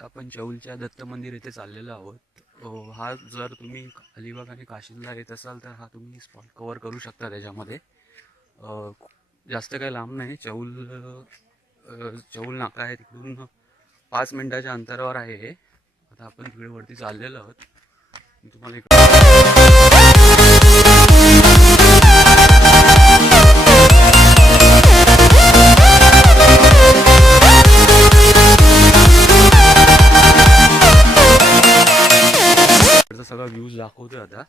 आता आपण चौलच्या दत्त मंदिर येथे चाललेलो आहोत. हा जर तुम्ही अलिबाग आणि काशीला येत असाल तर हा तुम्ही स्पॉट कवर करू शकता त्याच्यामध्ये. अ, जास्त काही लांब नाही. चौल नाका आहे तिकडून 5 मिनिटाच्या अंतरावर आहे हे. आता आपण तिकडे वरती चाललेलो आहोत. मी तुम्हाला इकडचा सगळा व्ह्यूज दाखवतोय आता.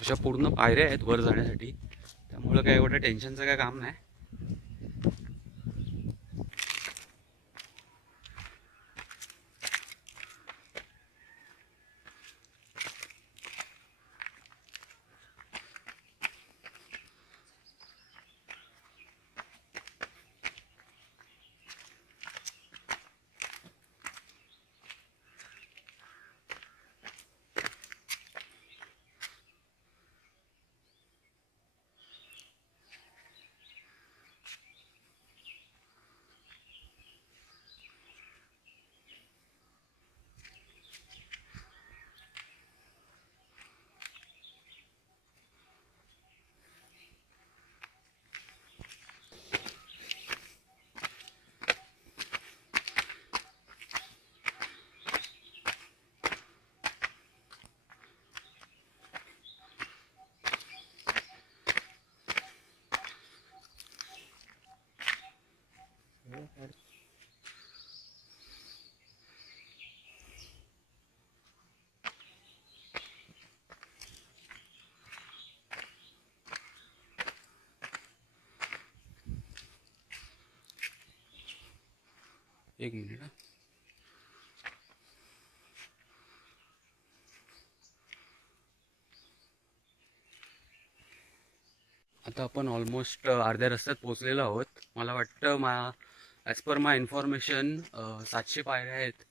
अशा पूर्ण पायऱ्या आहेत वर जाण्यासाठी, त्यामुळं काय एवढं टेन्शनचं काय काम नाही. एक मिनिट हा. आता आपण ऑलमोस्ट अर्ध्या रस्त्यात पोहोचलेलो आहोत. मला वाटतं ॲज पर माय इन्फॉर्मेशन 700 पायऱ्या आहेत,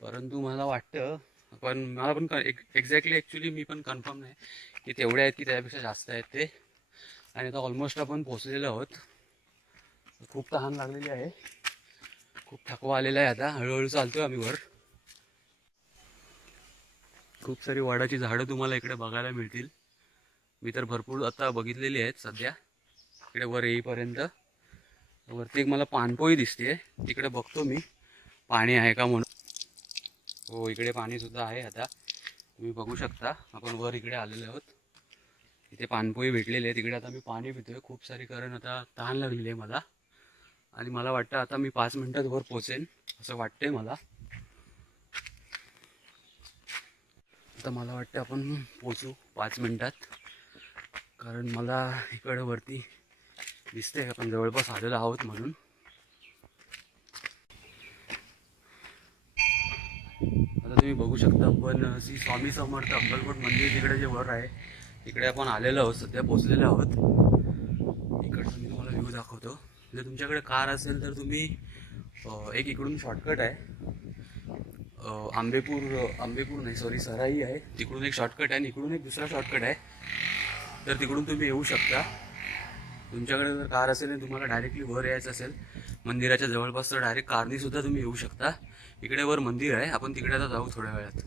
परंतु मला वाटतं पण मला पण एक्झॅक्टली ॲक्च्युली मी पण कन्फर्म नाही की तेवढे आहेत की त्यापेक्षा जास्त आहेत ते. आणि आता ऑलमोस्ट आपण पोहोचलेलो आहोत. खूप तहान लागलेली आहे, खूप थकवा आलेला आहे. आता हळूहळू चालतोय आम्ही वर. खूप सारी वडाची झाडं तुम्हाला इकडे बघायला मिळतील. मी तर भरपूर आता बघितलेली आहेत सध्या. इकडे वर येईपर्यंत वरती एक मला पाणपोई दिसते, तिकडे बघतो मी पाणी आहे का म्हणून. हो, इकडे पाणी सुद्धा आहे. आता तुम्ही बघू शकता, आपण वर इकडे आलेलो आहोत. इथे पाणपोई भेटलेले आहे. तिकडे आता मी पाणी पितोय खूप सारी, कारण आता तहान लागलेली आहे मला. आणि मला वाटतं आता मी 5 मिनिटात वर पोचेन असं वाटतंय मला. आता मला वाटतं आपण पोचू 5 मिनिटात, कारण मला इकडं वरती दिसतंय आपण जवळपास आलेलो आहोत म्हणून. आता तुम्ही बघू शकता आपण श्री स्वामी समर्थ अक्कलकोट मंदिर तिकडे जे वर आहे तिकडे आपण आलेलो आहोत, सध्या पोचलेलो आहोत. इकडचं मी तुम्हाला व्ह्यू दाखवतो. जर तुमच्याकडे कार असेल तर तुम्ही एक इकडून शॉर्टकट आहे, आंबेपूर नाही सॉरी सराई आहे, तिकडून एक शॉर्टकट आहे आणि इकडून एक दुसरा शॉर्टकट आहे. तर तिकडून तुम्ही येऊ शकता. तुमच्याकडे जर कार असेल आणि तुम्हाला डायरेक्टली वर यायचं असेल मंदिराच्या जवळपास, तर डायरेक्ट कारनी सुद्धा तुम्ही येऊ शकता. इकडे वर मंदिर आहे, आपण तिकडे आता जाऊ थोड्या वेळात.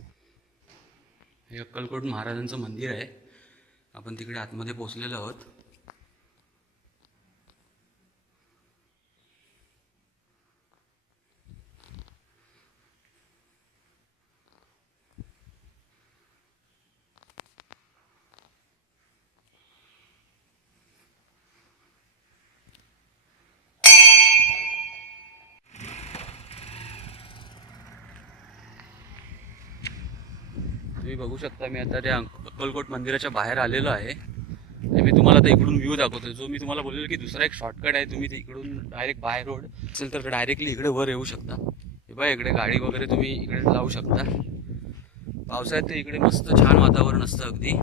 हे अक्कलकोट महाराजांचं मंदिर आहे. आपण तिकडे आतमध्ये पोचलेलो आहोत. तुम्ही बघू शकता मी आता त्या अक्कलकोट मंदिराच्या बाहेर आलेलो आहे. आणि मी तुम्हाला आता इकडून व्ह्यू दाखवतो. जो मी तुम्हाला बोललेलो की दुसरा एक शॉर्टकट आहे, तुम्ही इकडून डायरेक्ट बाय रोड असेल तर डायरेक्टली इकडे वर येऊ शकता. हे बघा, इकडे गाडी वगैरे तुम्ही इकडे लावू शकता. पावसाळ्यात तर इकडे मस्त छान वातावरण असतं अगदी.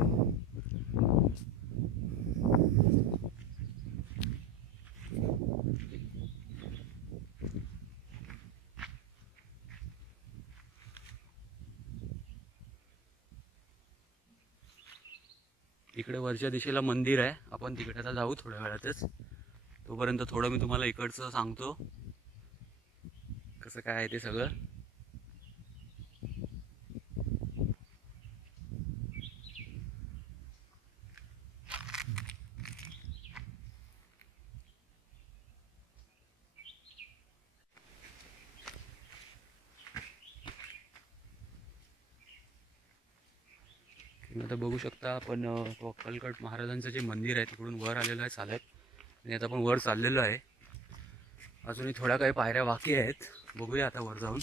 इकडे वरच्या दिशेला मंदिर आहे, आपण तिकडे आता जाऊ थोड्या वेळातच. तोपर्यंत थोडं मी तुम्हाला इकडचं सांगतो कसं काय आहे ते सगळं. तुम्ही आता बघू शकता आपण अक्कलकोट महाराजांचं जे मंदिर आहे तिकडून वर आलेलं आहे चालत, आणि आता आपण वर चाललेलो आहे. अजूनही थोड्या काही पायऱ्या बाकी आहेत, बघूया आता वर जाऊन.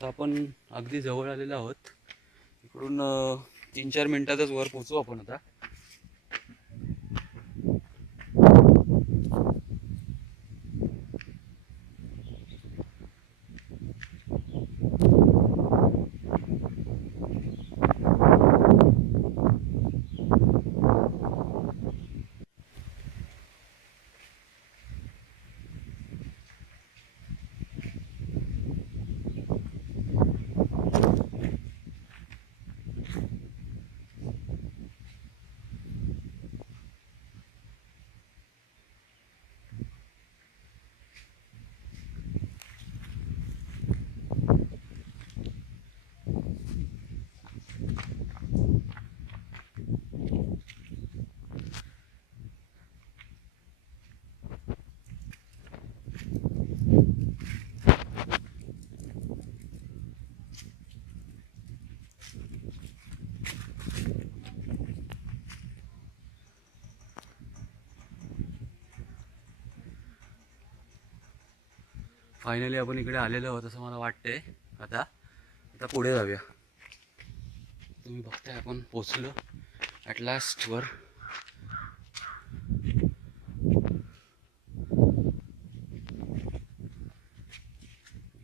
तर आपण अगदी जवळ आलेलो आहोत. इकडून 3-4 मिनिटातच वर पोहोचू आपण आता. फायनली आपण इकडे आलेलो आहोत असं मला वाटतंय. आता आता पुढे जाऊया. तुम्ही बघताय आपण पोचलो ॲट लास्ट वर.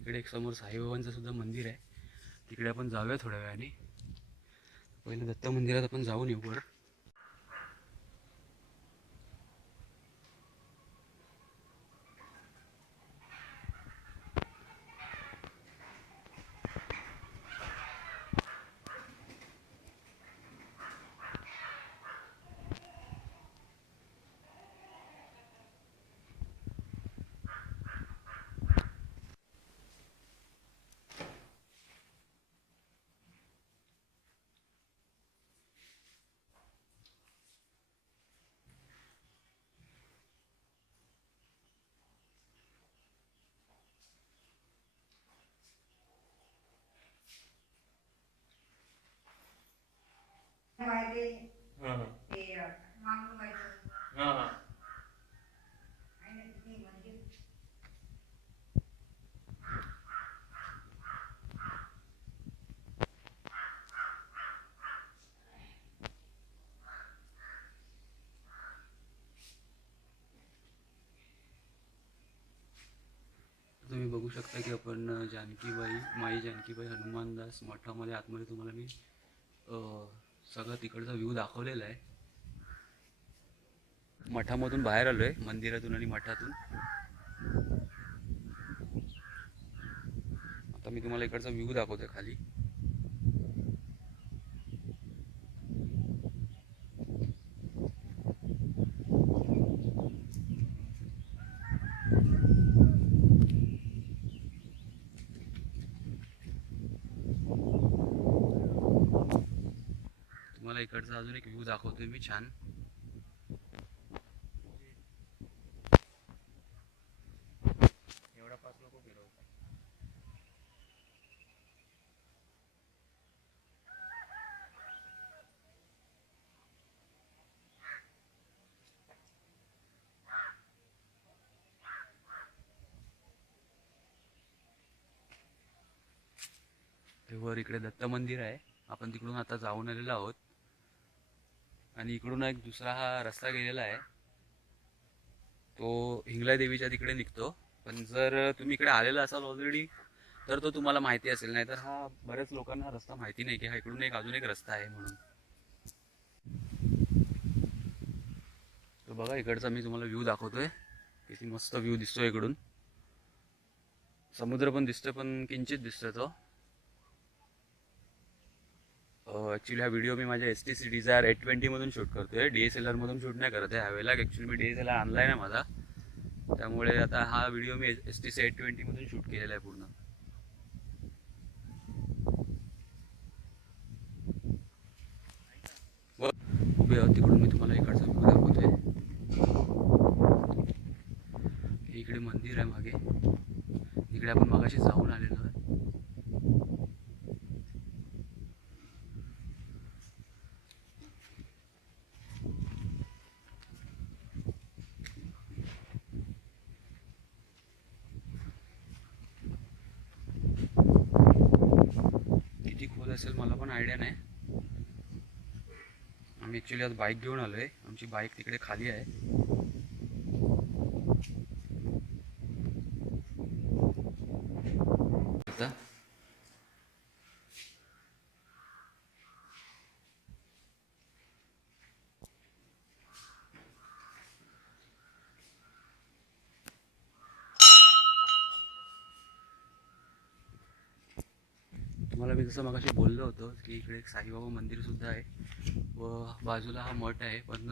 इकडे एक समोर साईबाबांचं सुद्धा मंदिर आहे, तिकडे आपण जाऊया थोड्या वेळाने. पहिले दत्त मंदिरात आपण जाऊन येऊ वर. तुम्ही बघू शकता की आपण जानकीबाई माई जानकीबाई हनुमानदास मठामध्ये आतमध्ये तुम्हाला मी सगळं तिकडचा व्ह्यू दाखवलेला आहे. मठामधून बाहेर आलोय, मंदिरातून आणि मठातून. आता मी तुम्हाला इकडचा व्ह्यू दाखवतोय खाली. तुम्हाला इकडचा अजून एक व्ह्यू दाखवतोय मी छान. एवढा पास नको केलं होता. हे वर इकडे दत्त मंदिर आहे, आपण तिकडून आता जाऊन आलेलो आहोत. आणि इकडून एक दुसरा हा रस्ता गेलेला आहे, तो हिंगलाई देवीच्या तिकडे निघतो. पण जर तुम्ही इकडे आलेला असाल ऑलरेडी तर तो तुम्हाला माहिती असेल, नाही तर हा बऱ्याच लोकांना रस्ता माहिती नाही की हा इकडून अजून एक रस्ता आहे म्हणून. तो बघा इकडचा मी तुम्हाला व्ह्यू दाखवतोय, किती मस्त व्ह्यू दिसतोय इकडून. समुद्र पण दिसतोय, पण किंचित दिसतोय तो. ॲक्च्युली हा व्हिडिओ मी माझ्या HTC Desire 820 मधून शूट करतोय, DSLR मधून शूट नाही करत आहे ह्यावेळेला. ॲक्च्युली मी DSLR आणलाय ना माझा, त्यामुळे आता हा व्हिडिओ मी HTC 820 मधून शूट केलेला आहे पूर्ण. उभे आहोत तिकडून मी तुम्हाला इकडचा व्ह्यू दाखवतोय. इकडे मंदिर आहे मागे, इकडे आपण मगाशी जाऊन आलेलो आहे. किती खोल असेल मला पण आयडिया नाही. आम्ही ॲक्च्युली आज बाईक घेऊन आलो आहे, आमची बाईक तिकडे खाली आहे. आता तुम्हाला मी जसं मगाशी बोललो होतो की इकडे एक साईबाबा मंदिर सुद्धा आहे व बाजूला हा मठ आहे, पण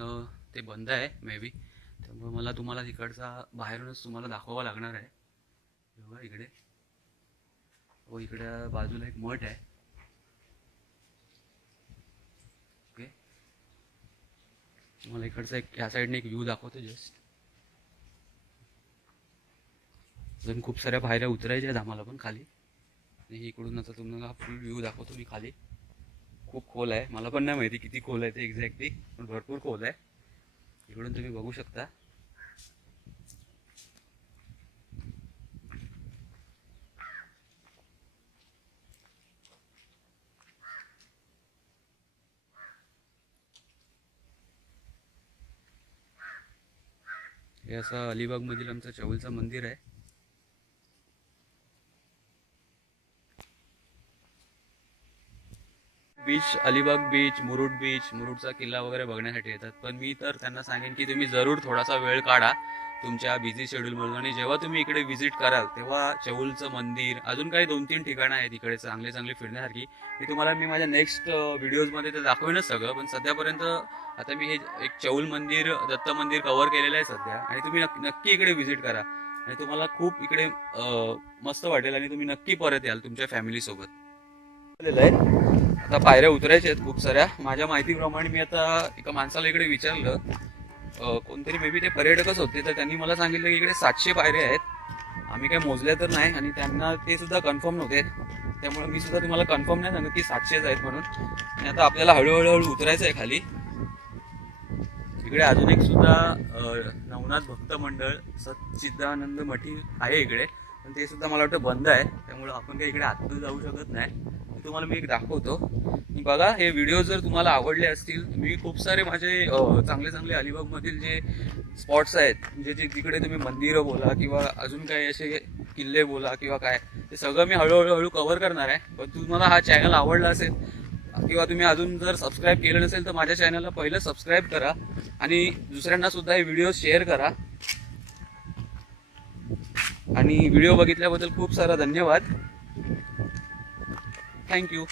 ते बंद आहे मे बी. त्यामुळे मला तुम्हाला तिकडचा बाहेरूनच तुम्हाला दाखवावा लागणार आहे. बघा इकडे, व इकडे बाजूला एक मठ आहे. ओके, तुम्हाला इकडचा एक ह्या साईडने एक व्ह्यू दाखवतो जस्ट. अजून खूप साऱ्या पायऱ्या उतरायच्या आहेत आम्हाला पण खाली. इकडून आता तुम्हाला फुल व्ह्यू दाखवतो मी खाली. खूप खोल आहे, मला पण नाही माहिती किती खोल आहे ते एक्झॅक्टली, पण भरपूर खोल आहे. इकडून तुम्ही बघू शकता. हे असं अलिबाग मधील आमचं चौलचं मंदिर आहे. बीच, अलिबाग बीच, मुरुडचा किल्ला वगैरे बघण्यासाठी येतात. पण मी तर त्यांना सांगेन की तुम्ही जरूर थोडासा वेळ काढा तुमच्या बिझी शेड्यूलमधून, आणि जेव्हा तुम्ही इकडे व्हिजिट कराल तेव्हा चौलचं मंदिर, अजून काही 2-3 ठिकाणं आहेत इकडे चांगले फिरण्यासारखी. मी माझ्या नेक्स्ट व्हिडिओजमध्ये ते दाखवेनच सगळं. पण सध्यापर्यंत आता मी हे एक चौल मंदिर, दत्त मंदिर कव्हर केलेलं आहे सध्या. आणि तुम्ही नक्की इकडे व्हिजिट करा आणि तुम्हाला खूप इकडे मस्त वाटेल आणि तुम्ही नक्की परत याल तुमच्या फॅमिलीसोबत. आता पायऱ्या उतरायच्या आहेत खूप साऱ्या. माझ्या माहितीप्रमाणे मी आता एका माणसाला इकडे विचारलं, कोणतरी मे बी ते पर्यटकच होते, तर त्यांनी मला सांगितलं की इकडे 700 पायऱ्या आहेत. आम्ही काही मोजल्या तर नाही आणि त्यांना ते सुद्धा कन्फर्म नव्हते, त्यामुळे मी सुद्धा तुम्हाला कन्फर्म नाही सांगत की 700 आहेत म्हणून. आणि आता आपल्याला हळूहळू उतरायचं आहे खाली. इकडे अजून एक सुद्धा नवनाथ भक्त मंडळ सच्चिदानंद मठी आहे इकडे, पण ते सुद्धा मला वाटतं बंद आहे, त्यामुळे आपण काही इकडे आतमध्ये जाऊ शकत नाही. तुम्हाला मी एक दाखवतो. बघा, हे व्हिडिओ जर तुम्हाला आवडले असतील, मी खूप सारे माझे चांगले अलिबागमधील जे स्पॉट्स आहेत, म्हणजे तिकडे तुम्ही मंदिरं बोला किंवा अजून काही असे किल्ले बोला किंवा काय, ते सगळं मी हळूहळू कव्हर करणार आहे. पण तुम्हाला हा चॅनल आवडला असेल किंवा तुम्ही अजून जर सबस्क्राईब केलं नसेल तर माझ्या चॅनलला पहिलं सबस्क्राईब करा आणि दुसऱ्यांना सुद्धा हे व्हिडिओ शेअर करा. आणि व्हिडिओ बघितल्याबद्दल खूप सारा धन्यवाद. थँक्यू.